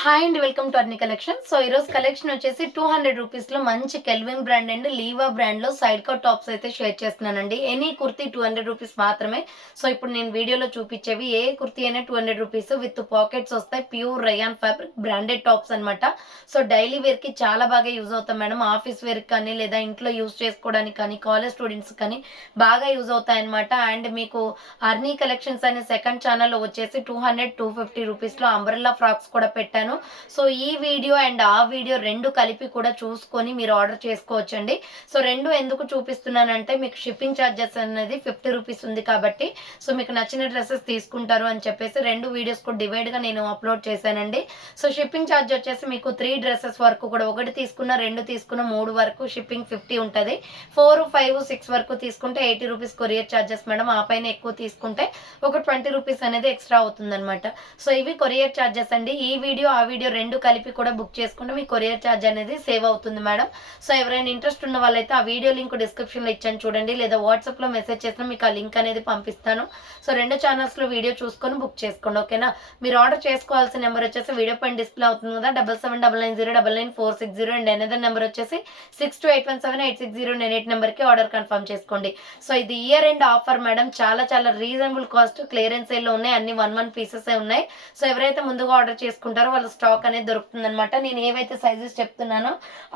Hi అండి, welcome to Arni collection. So ఈరోజు collection వచ్చేసి 200 రూపీస్లో మంచి కెల్విన్ బ్రాండ్ అండ్ లీవా బ్రాండ్లో సైడ్ కట్ టాప్స్ అయితే షేర్ చేస్తున్నానండి. ఎనీ కుర్తీ 200 రూపీస్ మాత్రమే. సో ఇప్పుడు నేను వీడియోలో చూపించేవి ఏ కుర్తీ అయినా 200 రూపీస్ విత్ పాకెట్స్ వస్తాయి. Pure rayon fabric branded tops అనమాట. సో డైలీ వేర్కి చాలా బాగా యూజ్ అవుతాయి మేడం. ఆఫీస్ వేర్కి కానీ లేదా ఇంట్లో యూజ్ చేసుకోవడానికి కానీ కాలేజ్ స్టూడెంట్స్ కానీ బాగా యూజ్ అవుతాయి అనమాట. అండ్ మీకు అర్నీ కలెక్షన్స్ అనే సెకండ్ ఛానల్లో వచ్చేసి 200-250 రూపీస్లో అంబ్రెల్లా ఫ్రాక్స్ కూడా పెట్టాను. సో ఈ వీడియో అండ్ ఆ వీడియో రెండు కలిపి కూడా చూసుకొని మీరు ఆర్డర్ చేసుకోవచ్చండి. సో రెండు ఎందుకు చూపిస్తున్నానంటే మీకు షిప్పింగ్ ఛార్జెస్ అనేది 50 రూపీస్ ఉంది కాబట్టి సో మీకు నచ్చిన డ్రెస్సెస్ తీసుకుంటారు అని చెప్పేసి రెండు వీడియోస్ కూడా డివైడ్గా నేను అప్లోడ్ చేశానండి. సో షిప్పింగ్ ఛార్జ్ వచ్చేసి మీకు 3 డ్రెస్సెస్ వరకు కూడా, ఒకటి తీసుకున్న, రెండు తీసుకున్న, 3 వరకు షిప్పింగ్ 50 ఉంటుంది. 4, 5, 6 వరకు తీసుకుంటే 80 రూపీస్ కొరియర్ ఛార్జెస్ మేడం. ఆ పైన ఎక్కువ తీసుకుంటే ఒక 20 రూపీస్ అనేది ఎక్స్ట్రా అవుతుంది అనమాట. సో ఇవి కొరియర్ ఛార్జెస్ అండి. ఈ వీడియో ఆ వీడియో రెండు కలిపి కూడా బుక్ చేసుకుంటే మీ కొరియర్ ఛార్జ్ అనేది సేవ్ అవుతుంది మేడం. సో ఎవరైనా ఇంట్రెస్ట్ ఉన్న వాళ్ళైతే ఆ వీడియో లింక్ డిస్క్రిప్షన్లో ఇచ్చాను చూడండి, లేదా వాట్సాప్లో మెసేజ్ చేసినా మీకు ఆ లింక్ అనేది పంపిస్తాను. సో రెండు ఛానల్స్లో వీడియో చూసుకొని బుక్ చేసుకోండి, ఓకేనా. మీరు ఆర్డర్ చేసుకోవాల్సిన నెంబర్ వచ్చేసి వీడియో పైన డిస్ప్లే అవుతుంది కదా, 7799099460 అండ్ అనదర్ నెంబర్ వచ్చేసి 6281786098 నెంబర్కి ఆర్డర్ కన్ఫర్మ్ చేసుకోండి. సో ఇది ఇయర్ ఎండ్ ఆఫర్ మేడం. చాలా చాలా రీజనబుల్ కాస్ట్, క్లియరెన్స్ సేల్లో ఉన్నాయి. అన్ని 1 పీసెస్ ఉన్నాయి. సో ఎవరైతే ముందుగా ఆర్డర్ చేసుకుంటారో వాళ్ళ స్టాక్ అనేది దొరుకుతుంది అనమాట. నేను ఏవైతే సైజెస్ చెప్తున్నానో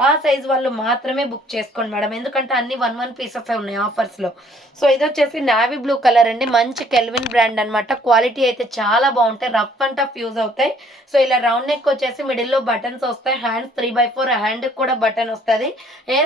ఆ సైజ్ వాళ్ళు మాత్రమే బుక్ చేసుకోండి మేడం, ఎందుకంటే అన్ని 1 పీసెస్ ఉన్నాయి ఆఫర్స్లో. సో ఇది వచ్చేసి నావీ బ్లూ కలర్ అండి. మంచి కెల్విన్ బ్రాండ్ అనమాట. క్వాలిటీ అయితే చాలా బాగుంటాయి, రఫ్ అండ్ టఫ్ యూజ్ అవుతాయి. సో ఇలా రౌండ్ నెక్ వచ్చేసి మిడిల్లో బటన్స్ వస్తాయి. హ్యాండ్స్ 3/4 హ్యాండ్ కూడా బటన్ వస్తుంది.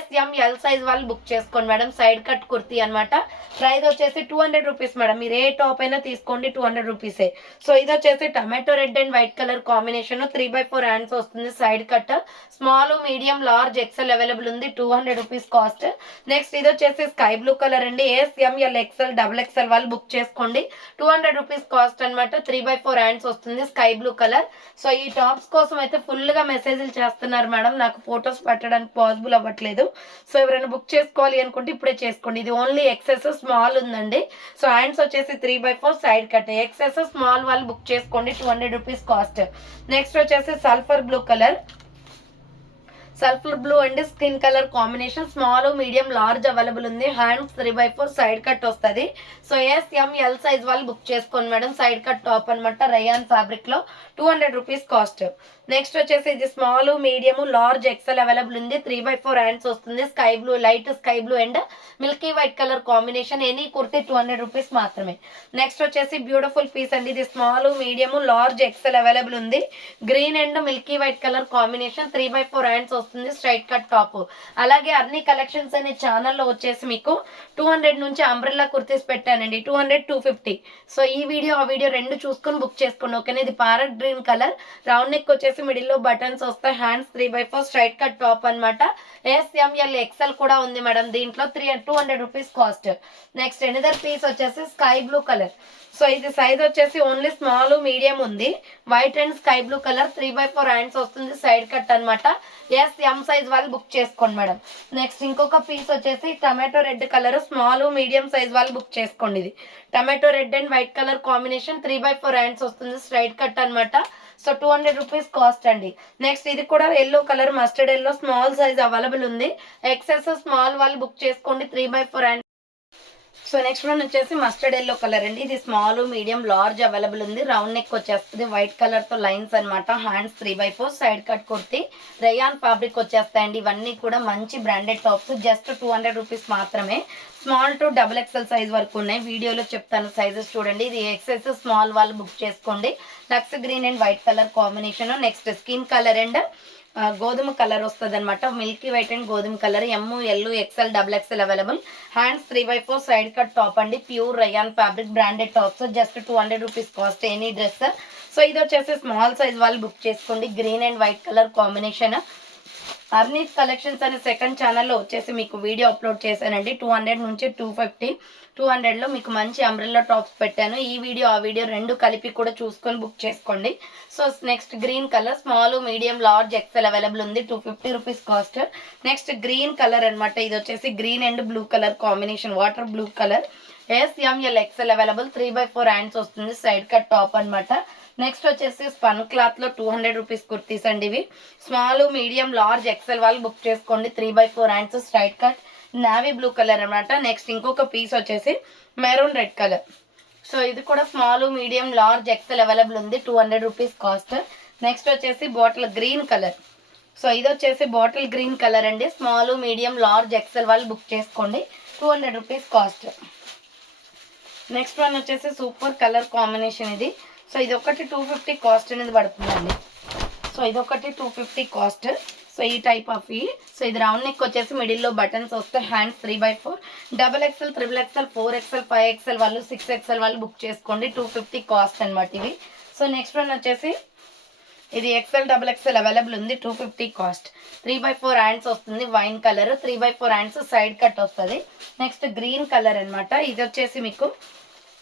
SML సైజ్ వాళ్ళు బుక్ చేసుకోండి మేడం. సైడ్ కట్ కుర్తీ అనమాట. ప్రైస్ వచ్చేసి 200 రూపీస్ మేడం. మీరు ఏ టాప్ అయినా తీసుకోండి, 200 రూపీసే. సో ఇది వచ్చేసి tomato red and white colour combination, 3/4 hands వస్తుంది. Side cut small, medium, large, XL available ఉంది. 200 రూపీస్ కాస్ట్. నెక్స్ట్ ఇది వచ్చేసి స్కై బ్లూ కలర్ అండి. SML XL XXL వాళ్ళు బుక్ చేసుకోండి. 200 రూపీస్ కాస్ట్ అనమాట. 3/4 హ్యాండ్స్ వస్తుంది. Sky blue colour. సో ఈ టాప్స్ కోసం అయితే ఫుల్గా మెసేజ్లు చేస్తున్నారు మేడం, నాకు ఫొటోస్ పెట్టడానికి పాసిబుల్ అవ్వట్లేదు. సో ఎవరైనా బుక్ చేసుకోవాలి అనుకుంటే ఇప్పుడే చేసుకోండి. ఇది ఓన్లీ ఎక్సెస్ స్మాల్ ఉందండి. సో హ్యాండ్స్ వచ్చేసి 3/4 సైడ్ కట్. ఎక్సెస్ స్మాల్ వాళ్ళు బుక్ చేసుకోండి, 200 రూపీస్ కాస్ట్. నెక్స్ట్ వచ్చేసి sulphur blue colour, sulphur blue and skin colour combination. Small, medium, large available ఉంది. హ్యాండ్స్ 3/4 సైడ్ కట్ వస్తుంది. సో SML సైజ్ వాళ్ళు book చేసుకోండి madam. Side cut top అనమాట, rayon fabric లో, 200 rupees cost. Next వచ్చేసి ఇది small, medium, large, XL available ఉంది. 3/4 hands వస్తుంది. Sky blue, light sky blue and milky white colour combination. Any kurti 200 rupees మాత్రమే. Next వచ్చేసి బ్యూటిఫుల్ పీస్ అండి. ఇది small, medium, large, XL available ఉంది. Green and milky white colour combination, 3/4 hands వస్తుంది. Straight cut top. అలాగే Arni collections అనే ఛానల్లో వచ్చేసి మీకు 200 నుంచి అంబ్రెల్లా కుర్తీస్ పెట్టానండి, 200-250. సో ఈ వీడియో ఆ వీడియో రెండు చూసుకొని బుక్ చేసుకోండి, ఓకేనా. ఇది parrot green colour, round neck వచ్చేసి మిడిల్ లో బటన్స్ వస్తాయి. హ్యాండ్స్ 3/4 స్ట్రైట్ కట్ టాప్ అనమాట. SML XL కూడా ఉంది మేడం దీంట్లో. 200 rupees cost. Next another piece వచ్చేసి స్కై బ్లూ కలర్. సో ఇది సైజ్ వచ్చేసి ఓన్లీ స్మాల్, మీడియం ఉంది. White and sky blue colour, 3/4 hands వస్తుంది. సైడ్ కట్ అనమాట. SM సైజ్ వాళ్ళు బుక్ చేసుకోండి మేడం. నెక్స్ట్ ఇంకొక పీస్ వచ్చేసి tomato red colour, small, medium size వాళ్ళు బుక్ చేసుకోండి. ఇది tomato red and white colour combination, 3/4 hands వస్తుంది. స్ట్రైట్ కట్ అనమాట. సో 200 రూపీస్ కాస్ట్ అండి. నెక్స్ట్ ఇది కూడా yellow colour, mustard yellow, small size available ఉంది. ఎక్సెస్ స్మాల్ వాళ్ళు బుక్ చేసుకోండి, 3/4 హ్యాండ్. సో నెక్స్ట్ వన్ వచ్చేసి మస్టర్డ్ ఎల్లో కలర్ అండి. ఇది స్మాల్, మీడియం, లార్జ్ అవైలబుల్ ఉంది. రౌండ్ నెక్ వచ్చేస్తుంది. వైట్ కలర్ తో లైన్స్ అనమాట. Hands 3/4 side cut kurti, rayon fabric వచ్చేస్తాయండి. ఇవన్నీ కూడా మంచి బ్రాండెడ్ టాప్స్. జస్ట్ 200 రూపీస్ మాత్రమే. స్మాల్ టు XXL సైజ్ వరకు ఉన్నాయి. వీడియోలో చెప్తాను సైజెస్ చూడండి. ఇది XS స్మాల్ వాళ్ళు బుక్ చేసుకోండి. Lux green and white colour combination. Next skin colour and గోధుమ కలర్ వస్తుంది అనమాట. మిల్కీ వైట్ అండ్ గోధుమ colour, ML XL XXL available. Hands 3/4 side cut top అండి. Pure rayon fabric branded tops. Just 200 rupees cost any dress. So ఇది వచ్చేసి small size వాళ్ళు book చేసుకోండి. Green and white colour combination. Arni's collections అనే second ఛానల్లో వచ్చేసి మీకు వీడియో అప్లోడ్ చేశానండి. 200 నుంచి 250. 200లో మీకు మంచి అంబ్రెల్లా టాప్స్ పెట్టాను. ఈ వీడియో ఆ వీడియో రెండు కలిపి కూడా చూసుకొని బుక్ చేసుకోండి. So next green colour, small, medium, large, XL available ఉంది. 250 rupees cost. Next green colour అనమాట. ఇది వచ్చేసి green and blue colour combination, water blue colour. SML XL available. 3/4 hands వస్తుంది. సైడ్ కట్ టాప్ అనమాట. నెక్స్ట్ వచ్చేసి spun క్లాత్లో 200 rupees kurtis అండి. ఇవి స్మాల్ మీడియం లార్జ్ ఎక్సెల్ వాళ్ళు బుక్ చేసుకోండి. 3/4 hands straight cut navy blue colour అనమాట. నెక్స్ట్ ఇంకొక పీస్ వచ్చేసి మెరూన్ రెడ్ కలర్. సో ఇది కూడా small medium large XL available ఉంది. 200 రూపీస్ కాస్ట్. నెక్స్ట్ వచ్చేసి బాటిల్ గ్రీన్ కలర్. సో ఇది వచ్చేసి బాటిల్ గ్రీన్ కలర్ అండి. స్మాల్ మీడియం లార్జ్ ఎక్సెల్ వాళ్ళు బుక్ చేసుకోండి. 200 రూపీస్ కాస్ట్. నెక్స్ట్ వన్ వచ్చేసి సూపర్ కలర్ కాంబినేషన్ ఇది. సో ఇది ఒకటి 250 కాస్ట్ అనేది పడుతుందండి. సో ఇది ఒకటి 250 కాస్ట్. సో ఈ టైప్ ఆఫ్ సో ఇది రౌండ్ నెక్ వచ్చేసి మిడిల్లో బటన్స్ వస్తాయి. Hands 3/4 XXL, XXL, 4XL, 5XL వాళ్ళు 6XL వాళ్ళు బుక్ చేసుకోండి. 250 కాస్ట్ అనమాట ఇవి. సో నెక్స్ట్ వన్ వచ్చేసి ఇది XL, XXL అవైలబుల్ ఉంది. 250 కాస్ట్. 3/4 హ్యాండ్స్ వస్తుంది. Wine colour 3/4 hands side cut వస్తుంది. నెక్స్ట్ గ్రీన్ కలర్ అనమాట. ఇది వచ్చేసి మీకు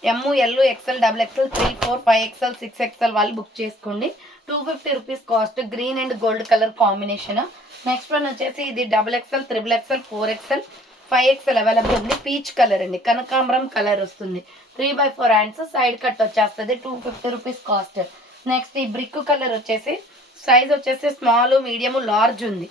ML, XL, XXL, 3, 4, 5XL, 6XL వాళ్ళు బుక్ చేసుకోండి. 250 rupees cost. Green and gold colour combination. Next one వచ్చేసి ఇది XXL, XXL, 4XL, 5XL available ఉంది. పీచ్ కలర్ అండి, కనకాంబరం కలర్ వస్తుంది. 3/4 హ్యాండ్స్ సైడ్ కట్ వచ్చేస్తుంది. 250 రూపీస్ కాస్ట్. నెక్స్ట్ ఈ బ్రిక్ కలర్ వచ్చేసి సైజ్ వచ్చేసి స్మాల్ మీడియం లార్జ్ ఉంది.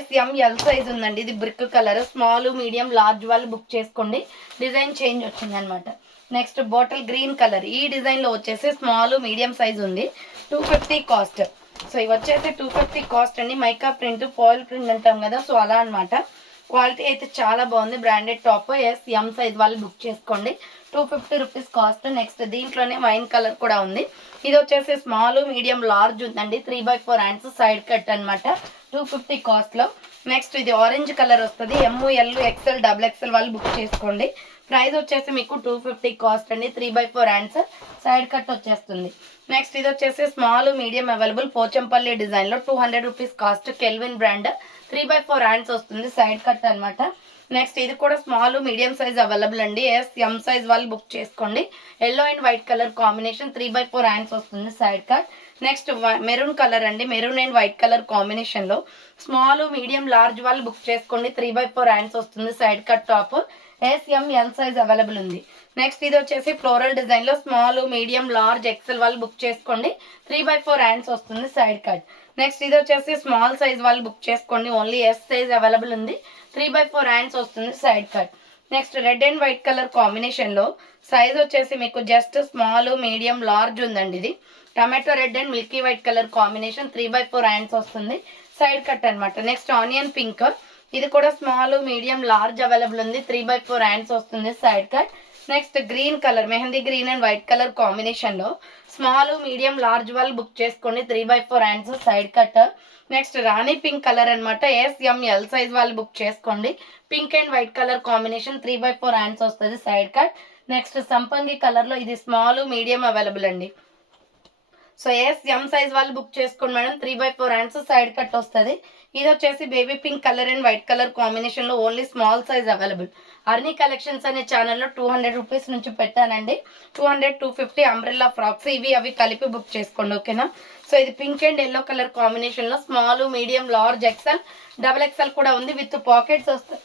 SML సైజ్ ఉందండి. ఇది brick colour. Small medium large వాళ్ళు బుక్ చేసుకోండి. డిజైన్ చేంజ్ వచ్చింది అనమాట. Next bottle green colour. ఈ డిజైన్లో వచ్చేసి స్మాల్ మీడియం సైజ్ ఉంది. 250 కాస్ట్. సో ఇవి వచ్చేసి 250 కాస్ట్ అండి. మైకా ప్రింట్, ఫాయిల్ ప్రింట్ అంటాం కదా, సో అలా అనమాట. క్వాలిటీ అయితే చాలా బాగుంది. Branded top. M సైజ్ వాళ్ళు బుక్ చేసుకోండి. 250 రూపీస్ కాస్ట్. నెక్స్ట్ దీంట్లోనే వైన్ కలర్ కూడా ఉంది. ఇది వచ్చేసి స్మాల్ మీడియం లార్జ్ ఉందండి. 3/4 హ్యాండ్స్ సైడ్ కట్ అనమాట. 250 కాస్ట్లో. నెక్స్ట్ ఇది ఆరెంజ్ కలర్ వస్తుంది. ML, XL, XXL వాళ్ళు బుక్ చేసుకోండి. ప్రైస్ వచ్చేసి మీకు 250 కాస్ట్ అండి. 3/4 హ్యాండ్స్ సైడ్ కట్ వచ్చేస్తుంది. నెక్స్ట్ ఇది వచ్చేసి స్మాల్ మీడియం అవైలబుల్ పోచంపల్లి డిజైన్లో 200 rupees cost. Calvin brand. 3/4 hands వస్తుంది. సైడ్ కట్ అనమాట. నెక్స్ట్ ఇది కూడా స్మాల్ మీడియం సైజ్ అవైలబుల్ అండి. M సైజ్ వాళ్ళు బుక్ చేసుకోండి. Yellow and white colour combination. 3/4 hands వస్తుంది. Side cut. Next maroon colour అండి. మెరూన్ అండ్ వైట్ కలర్ కాంబినేషన్లో స్మాల్ మీడియం లార్జ్ వాళ్ళు బుక్ చేసుకోండి. 3/4 హ్యాండ్స్ వస్తుంది. Side cut top. SML size available ఉంది. నెక్స్ట్ ఇది వచ్చేసి ఫ్లోరల్ డిజైన్లో స్మాల్ మీడియం లార్జ్ XL వాళ్ళు బుక్ చేసుకోండి. 3/4 హ్యాండ్స్ వస్తుంది. Side cut. నెక్స్ట్ ఇది వచ్చేసి స్మాల్ సైజ్ వాళ్ళు బుక్ చేసుకోండి. ఓన్లీ S సైజ్ అవైలబుల్ ఉంది. 3/4 హ్యాండ్స్ వస్తుంది. Side cut. Next red and white colour కాంబినేషన్లో సైజ్ వచ్చేసి మీకు జస్ట్ స్మాల్ మీడియం లార్జ్ ఉందండి. ఇది tomato red and milky white colour combination. 3/4 hands వస్తుంది. సైడ్ కట్ అనమాట. Next onion pink. ఇది కూడా స్మాల్ మీడియం లార్జ్ అవైలబుల్ ఉంది. 3/4 హ్యాండ్స్ వస్తుంది. Side cut. Next green colour, mehndi green and white colour కాంబినేషన్లో small medium large వాళ్ళు బుక్ చేసుకోండి. 3/4 hands side cut. Next రాణి పింక్ కలర్ అనమాట. SML సైజ్ వాళ్ళు బుక్ చేసుకోండి. Pink and white colour combination. 3/4 hands వస్తుంది. Side cut. నెక్స్ట్ సంపంగి కలర్లో ఇది స్మాల్ మీడియం అవైలబుల్ అండి. సో M సైజ్ వాళ్ళు బుక్ చేసుకోండి మేడం. 3/4 హ్యాండ్స్ సైడ్ కట్ వస్తుంది. ఇది వచ్చేసి baby pink colour and white colour కాంబినేషన్లో only small size available. Arni collections అనే ఛానల్లో 200 రూపీస్ నుంచి పెట్టానండి. 200, 250 అంబ్రెల్లా ఫ్రాక్స్ ఇవి అవి కలిపి బుక్ చేసుకోండి. ఓకేనా. సో ఇది పింక్ అండ్ ఎల్లో కలర్ కాంబినేషన్లో small medium large XL, XXL కూడా ఉంది. విత్ పాకెట్స్ వస్తాయి.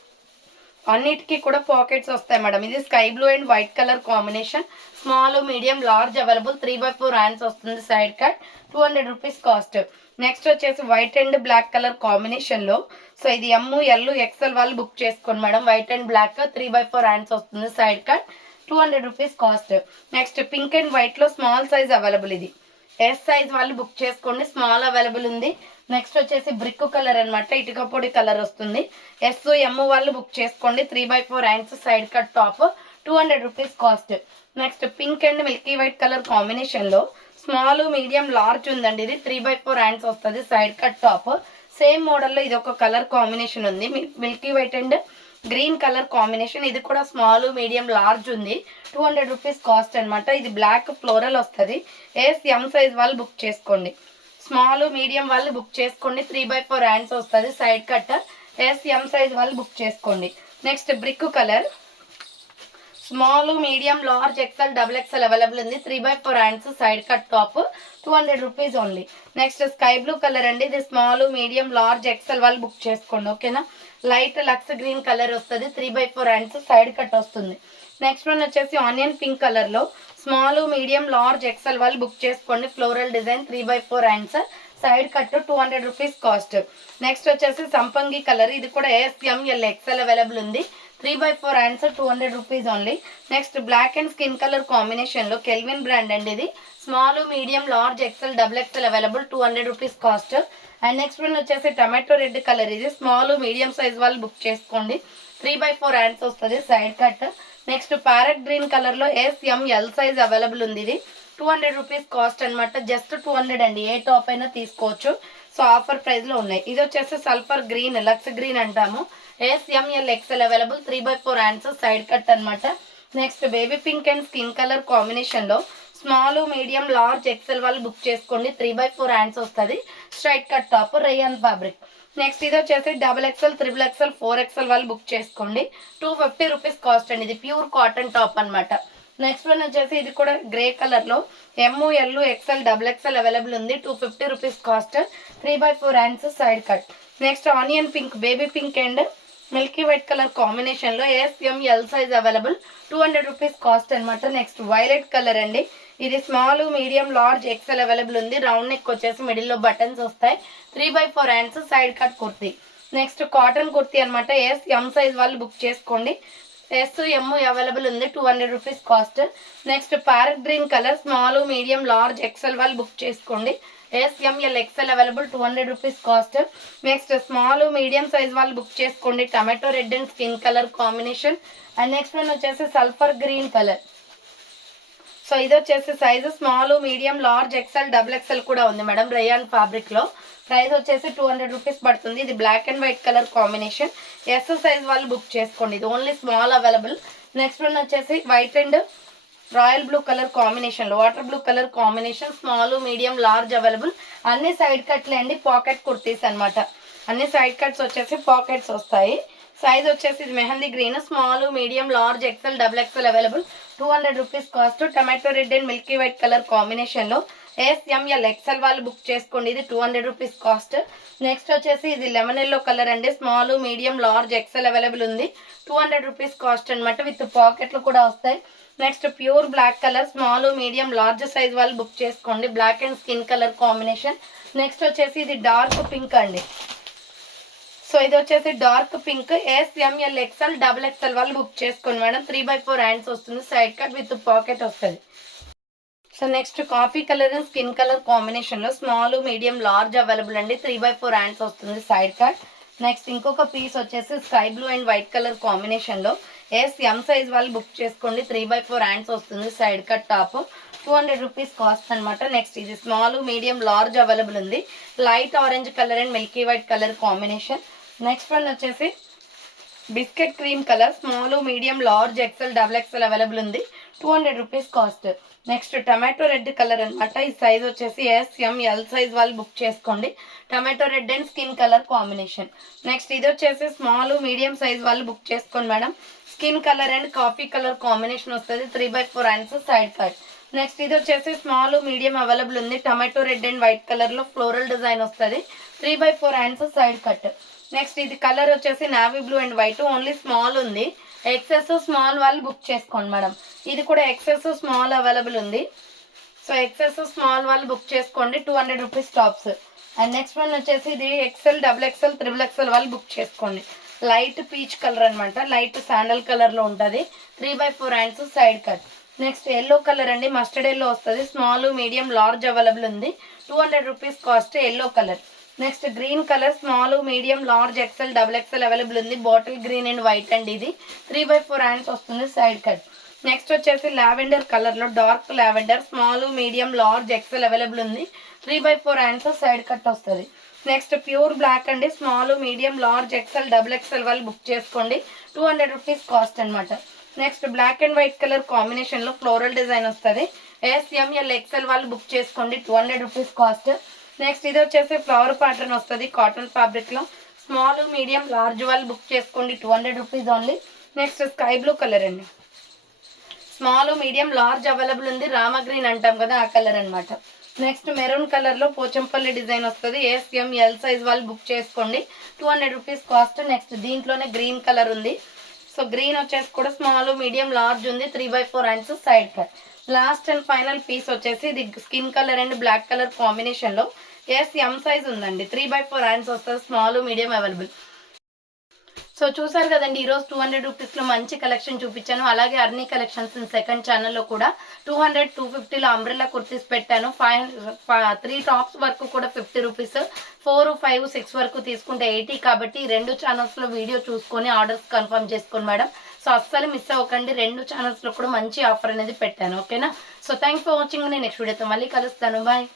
అన్నిటికీ కూడా పాకెట్స్ వస్తాయి మేడం. ఇది sky blue and white colour combination. Small medium large available. 3/4 hands వస్తుంది. Side cut. 200 rupees cost. Next వచ్చేసి వైట్ అండ్ బ్లాక్ కలర్ కాంబినేషన్లో సో ఇది ML, XL వాళ్ళు బుక్ చేసుకోండి madam. White and black 3/4 hands వస్తుంది. Side cut. 200 rupees cost. Next pink and వైట్లో small size available. ఇది S size వాళ్ళు బుక్ చేసుకోండి. స్మాల్ అవైలబుల్ ఉంది. నెక్స్ట్ వచ్చేసి బ్రిక్ కలర్ అనమాట. ఇటుక పొడి కలర్ వస్తుంది. SM వాళ్ళు బుక్ చేసుకోండి. 3/4 hands side cut top. 200 rupees cost. Next pink and milky white colour కాంబినేషన్లో స్మాల్ మీడియం లార్జ్ ఉందండి. ఇది 3/4 హ్యాండ్స్ వస్తుంది. Side cut top. సేమ్ మోడల్లో ఇది ఒక కలర్ కాంబినేషన్ ఉంది. Milky white and green colour combination. ఇది కూడా స్మాల్ మీడియం లార్జ్ ఉంది. 200 రూపీస్ కాస్ట్ అనమాట. ఇది బ్లాక్ ఫ్లోరల్ వస్తుంది. SM సైజ్ వాళ్ళు బుక్ చేసుకోండి. స్మాల్ మీడియం వాళ్ళు బుక్ చేసుకోండి. 3/4 హ్యాండ్స్ వస్తుంది. Side cut. SM సైజ్ వాళ్ళు బుక్ చేసుకోండి. Next brick colour small medium large XL, XXL available ఉంది. 3/4 hands side cut top. 200 rupees only. Next sky blue colour అండి. ఇది స్మాల్ మీడియం లార్జ్ XL వాళ్ళు book చేసుకోండి. ఓకేనా. లైట్ లక్స్ గ్రీన్ కలర్ వస్తుంది. 3/4 hands side cut వస్తుంది. Next one వచ్చేసి onion pink కలర్లో స్మాల్ మీడియం లార్జ్ ఎక్సెల్ వాళ్ళు బుక్ చేసుకోండి. Floral design 3/4 hands, side cut 200 rupees cost. Next వచ్చేసి సంపంగి కలర్, ఇది కూడా ఎస్ఎంఎల్ ఎక్సెల్ అవైలబుల్ ఉంది. 3/4 hands 200 rupees only. Next black and skin colour కాంబినేషన్లో కెల్విన్ బ్రాండ్ అండి ఇది. Small medium large XL double XL available 200 rupees cost. And next one వచ్చేసి tomato red colour, ఇది స్మాల్ మీడియం సైజ్ వాళ్ళు book చేసుకోండి. 3/4 hands వస్తుంది, side cut. Next parrot green కలర్లో S M L size available ఉంది. ఇది 200 రూపీస్ కాస్ట్ అనమాట. జస్ట్ 200 అండి, ఏ టాప్ అయినా తీసుకోవచ్చు. సో ఆఫర్ ప్రైస్లో ఉన్నాయి. ఇది వచ్చేసి సల్ఫర్ గ్రీన్, లక్స్ గ్రీన్ అంటాము. SML XL available 3/4 hands, side cut అనమాట. Next baby pink and skin colour కాంబినేషన్లో స్మాల్ మీడియం లార్జ్ ఎక్సెల్ వాళ్ళు బుక్ చేసుకోండి. 3/4 హ్యాండ్స్ వస్తుంది, straight cut top, rayon fabric. Next ఇది వచ్చేసి డబుల్ ఎక్సెల్, 3XL, 4XL వాళ్ళు book చేసుకోండి. 250 రూపీస్ కాస్ట్ అండి. ఇది ప్యూర్ కాటన్ టాప్ అనమాట. నెక్స్ట్ వన్ వచ్చేసి ఇది కూడా గ్రే కలర్లో ML, XL, XXL అవైలబుల్ ఉంది. 250 rupees cost, 3/4 hands, side cut. Next onion pink, baby pink and milky white colour కాంబినేషన్లో SML size available 200 rupees cost అనమాట. నెక్స్ట్ వైలెట్ కలర్ అండి, ఇది small medium large XL available ఉంది. Round neck వచ్చేసి మిడిల్లో buttons వస్తాయి. 3/4 hands, side cut kurti. Next cotton kurti అనమాట. M size వాళ్ళు బుక్ చేసుకోండి. ఎం అవైలబుల్ ఉంది. 200 rupees cost. Next parrot green colour, small medium large XL వాళ్ళు బుక్ చేసుకోండి. S M L XL available 200 rupees cost. Next small medium size వాళ్ళు బుక్ చేసుకోండి. Tomato red and skin colour combination. And next one వచ్చేసి sulphur green colour. So ఇది వచ్చేసి size small medium large XL double XL కూడా ఉంది madam. Rayon ఫ్యాబ్రిక్లో price వచ్చేసి 200 rupees పడుతుంది. ఇది black and white colour combination. S size వాళ్ళు బుక్ చేసుకోండి. ఇది only small available. Next one వచ్చేసి white and royal blue colour కాంబినేషన్లో, water blue colour combination, small medium large available. అన్ని సైడ్ కట్లే అండి, పాకెట్ కుర్తీస్ అనమాట. అన్ని సైడ్ కట్స్ వచ్చేసి పాకెట్స్ వస్తాయి. సైజ్ వచ్చేసి ఇది mehndi green, small medium large XL double XL available 200 rupees cost. Tomato red and milky white colour కాంబినేషన్లో ఎస్ఎంఎల్ ఎక్సెల్ వాళ్ళు బుక్ చేసుకోండి. ఇది 200 రూపీస్ కాస్ట్. నెక్స్ట్ వచ్చేసి ఇది లెమన్ ఎల్లో కలర్ అండి. Small medium large XL available ఉంది. 200 రూపీస్ కాస్ట్ అనమాట. With పాకెట్లు కూడా వస్తాయి. Next pure black colour, small medium large size వాళ్ళు బుక్ చేసుకోండి. Black and skin colour combination. Next వచ్చేసి ఇది డార్క్ పింక్ అండి. సో ఇది వచ్చేసి dark pink, S M L XL double XL వాళ్ళు బుక్ చేసుకోండి మేడం. 3/4 హ్యాండ్స్ వస్తుంది, సైడ్ కట్ విత్ పాకెట్ వస్తుంది. So next coffee colour and skin colour కాంబినేషన్లో స్మాల్ మీడియం లార్జ్ అవైలబుల్ అండి. 3/4 హ్యాండ్స్ వస్తుంది, సైడ్ కట్. నెక్స్ట్ ఇంకొక పీస్ వచ్చేసి sky blue and white colour కాంబినేషన్లో ఎం సైజ్ వాళ్ళు బుక్ చేసుకోండి. 3/4 హ్యాండ్స్ వస్తుంది, side cut top, 200 rupees cost అనమాట. నెక్స్ట్ ఇది స్మాల్ మీడియం లార్జ్ అవైలబుల్ ఉంది. Light orange colour and milky white colour combination. Next one వచ్చేసి biscuit cream colour, small medium large XL double XL available ఉంది. 200 rupees cost. Next tomato red colour అనమాట. ఈ size వచ్చేసి SML size వాళ్ళు book చేసుకోండి. Tomato red and skin colour combination. Next ఇది వచ్చేసి small medium size వాళ్ళు బుక్ చేసుకోండి madam. Skin colour and coffee colour combination వస్తుంది. 3/4 హ్యాండ్స్, సైడ్ కట్. నెక్స్ట్ ఇది వచ్చేసి స్మాల్ మీడియం అవైలబుల్ ఉంది. టమాటో రెడ్ అండ్ వైట్ కలర్లో ఫ్లోరల్ డిజైన్ వస్తుంది. 3/4 హ్యాండ్స్, సైడ్ కట్. నెక్స్ట్ ఇది కలర్ వచ్చేసి navy blue and white, only small ఉంది. XS small వాళ్ళు బుక్ చేసుకోండి మేడం. ఇది కూడా ఎక్సెస్ స్మాల్ అవైలబుల్ ఉంది. సో ఎక్సెస్ స్మాల్ వాళ్ళు బుక్ చేసుకోండి. 200 rupees tops. And next one వచ్చేసి ఇది XL double XL triple XL వాళ్ళు బుక్ చేసుకోండి. లైట్ పీచ్ కలర్ అనమాట. లైట్ శాండల్ కలర్లో ఉంటుంది. 3/4 hands, side cut. Next yellow colour అండి, మస్టర్డ్ ఎల్లో వస్తుంది. స్మాల్ మీడియం లార్జ్ అవైలబుల్ ఉంది. 200 rupees cost, yellow colour. Next green colour, small medium large XL double XL available ఉంది. Bottle green and white అండి. ఇది 3/4 hands వస్తుంది, side cut. Next వచ్చేసి lavender కలర్లో dark lavender, small medium large XL available ఉంది. 3/4 hands, side cut వస్తుంది. Next pure black అండి, small medium large XL double XL వాళ్ళు బుక్ చేసుకోండి. 200 రూపీస్ కాస్ట్ అనమాట. Next black and white colour కాంబినేషన్లో floral design వస్తుంది. ఎస్ఎంఎల్ ఎక్సెల్ వాళ్ళు book చేసుకోండి. 200 రూపీస్ కాస్ట్. నెక్స్ట్ ఇది వచ్చేసి ఫ్లవర్ ప్యాటర్న్ వస్తుంది కాటన్ ఫ్యాబ్రిక్లో. స్మాల్ మీడియం లార్జ్ వాళ్ళు బుక్ చేసుకోండి. 200 rupees only. Next sky blue colour అండి. స్మాల్ మీడియం లార్జ్ అవైలబుల్ ఉంది. రామ గ్రీన్ అంటాం కదా, ఆ కలర్ అనమాట. నెక్స్ట్ మెరూన్ కలర్లో పోచంపల్లి డిజైన్ వస్తుంది. ఎస్ఎంఎల్ సైజ్ వాళ్ళు బుక్ చేసుకోండి. 200 రూపీస్ కాస్ట్. నెక్స్ట్ దీంట్లోనే గ్రీన్ కలర్ ఉంది. సో గ్రీన్ వచ్చేసి కూడా స్మాల్ మీడియం లార్జ్ ఉంది. 3/4 hands, side cut. Last and final piece వచ్చేసి ఇది skin colour and black colour కాంబినేషన్లో ఎం సైజ్ ఉందండి. 3/4 హ్యాండ్స్ వస్తుంది. Small medium available. సో చూసారు కదండి, ఈరోజు 200 రూపీస్లో మంచి కలెక్షన్ చూపించాను. అలాగే అర్నీ కలెక్షన్స్ సెకండ్ ఛానల్లో కూడా 200, 250లో అంబ్రెల్లా కుర్తీస్ పెట్టాను. 3 టాప్స్ వరకు కూడా 50 రూపీస్, 4, 5, 6 వరకు తీసుకుంటే 80. కాబట్టి ఈ 2 ఛానల్స్లో వీడియో చూసుకొని ఆర్డర్స్ కన్ఫర్మ్ చేసుకోండి మేడం. సో అస్సలు మిస్ అవ్వకండి, 2 ఛానల్స్లో కూడా మంచి ఆఫర్ అనేది పెట్టాను. ఓకేనా? So thanks for watching. నేను నెక్స్ట్ వీడియోతో మళ్ళీ కలుస్తాను. బాయ్.